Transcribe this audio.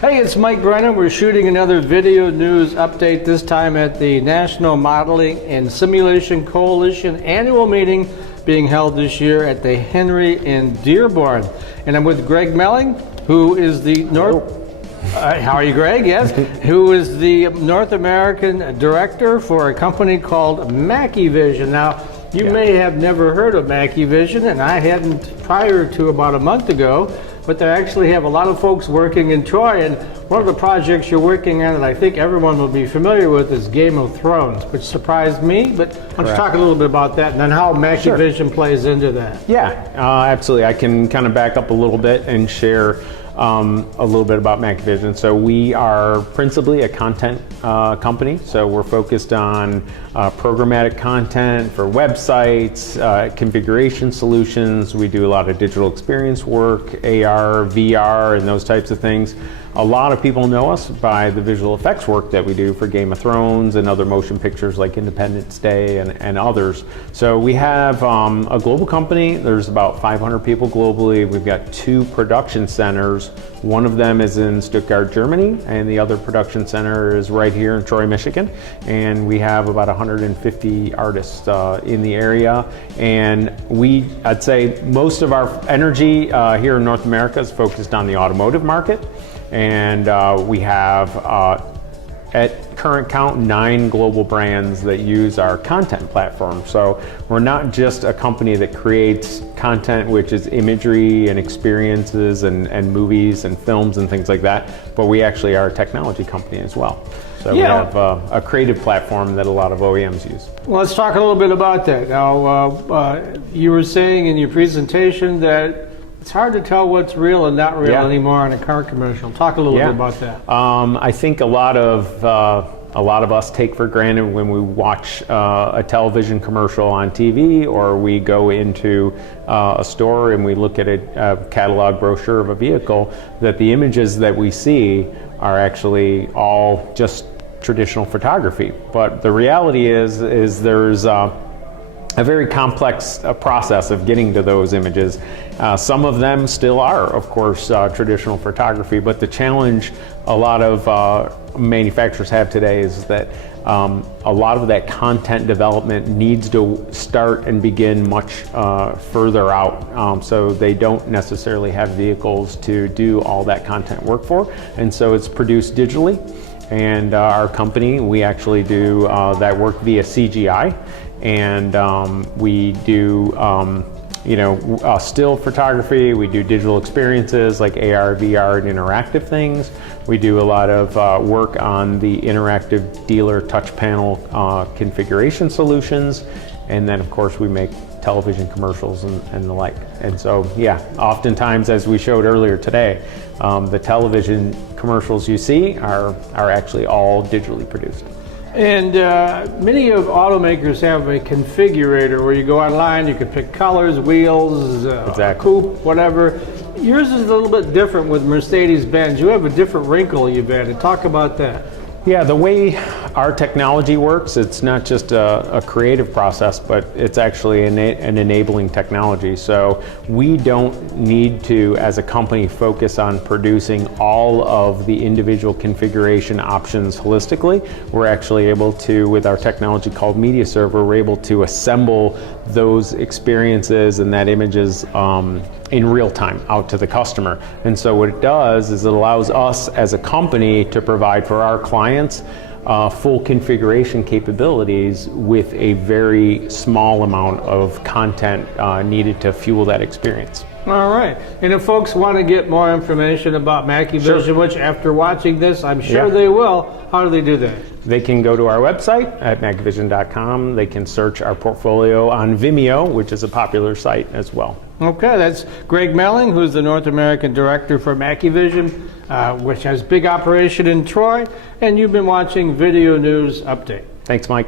Hey, it's Mike Brennan. We're shooting another video news update, this time at the National Modeling and Simulation Coalition annual meeting being held this year at the Henry in Dearborn. And I'm with Greg Melling, who is the how are you, Greg? Yes. Who is the North American director for a company called Mackevision. Now, you may have never heard of Mackevision, and I hadn't prior to about a month ago, but they actually have a lot of folks working in Troy, and one of the projects you're working on that I think everyone will be familiar with is Game of Thrones, which surprised me, but why don't you talk a little bit about that and then how Mackevision plays into that? Yeah, absolutely. I can kind of back up a little bit and share a little bit about Mackevision. So we are principally a content company. So we're focused on programmatic content for websites, configuration solutions. We do a lot of digital experience work, AR, VR, and those types of things. A lot of people know us by the visual effects work that we do for Game of Thrones and other motion pictures like Independence Day and others. So we have a global company. There's about 500 people globally. We've got 2 production centers. One of them is in Stuttgart, Germany, and the other production center is right here in Troy, Michigan. And we have about 150 artists in the area. And I'd say most of our energy here in North America is focused on the automotive market. And we have, at current count, 9 global brands that use our content platform. So we're not just a company that creates content, which is imagery and experiences and movies and films and things like that, but we actually are a technology company as well. So we have a creative platform that a lot of OEMs use. Well, let's talk a little bit about that. Now, you were saying in your presentation that it's hard to tell what's real and not real anymore in a car commercial. Talk a little bit about that. I think a lot of us take for granted when we watch a television commercial on TV, or we go into a store and we look at a catalog brochure of a vehicle, that the images that we see are actually all just traditional photography. But the reality is there's a very complex process of getting to those images. Some of them still are, of course, traditional photography, but the challenge a lot of manufacturers have today is that a lot of that content development needs to start and begin much further out. So they don't necessarily have vehicles to do all that content work for, and so it's produced digitally. And our company, we actually do that work via CGI. And we do, still photography. We do digital experiences like AR, VR, and interactive things. We do a lot of work on the interactive dealer touch panel configuration solutions. And then, of course, we make television commercials and the like. And so, oftentimes, as we showed earlier today, the television commercials you see are actually all digitally produced. And many of automakers have a configurator where you go online, you can pick colors, wheels, coupe, whatever. Yours is a little bit different with Mercedes-Benz. You have a different wrinkle you've added. Talk about that. Yeah, the way our technology works, it's not just a creative process, but it's actually an enabling technology. So we don't need to, as a company, focus on producing all of the individual configuration options holistically. We're actually able to, with our technology called Media Server, we're able to assemble those experiences and that images in real time out to the customer. And so what it does is it allows us as a company to provide for our clients full configuration capabilities with a very small amount of content needed to fuel that experience. All right. And if folks want to get more information about Mackevision, which after watching this, I'm sure they will, how do they do that? They can go to our website at Mackevision.com. They can search our portfolio on Vimeo, which is a popular site as well. Okay, that's Greg Melling, who's the North American Director for Mackevision, which has big operation in Troy. And you've been watching Video News Update. Thanks, Mike.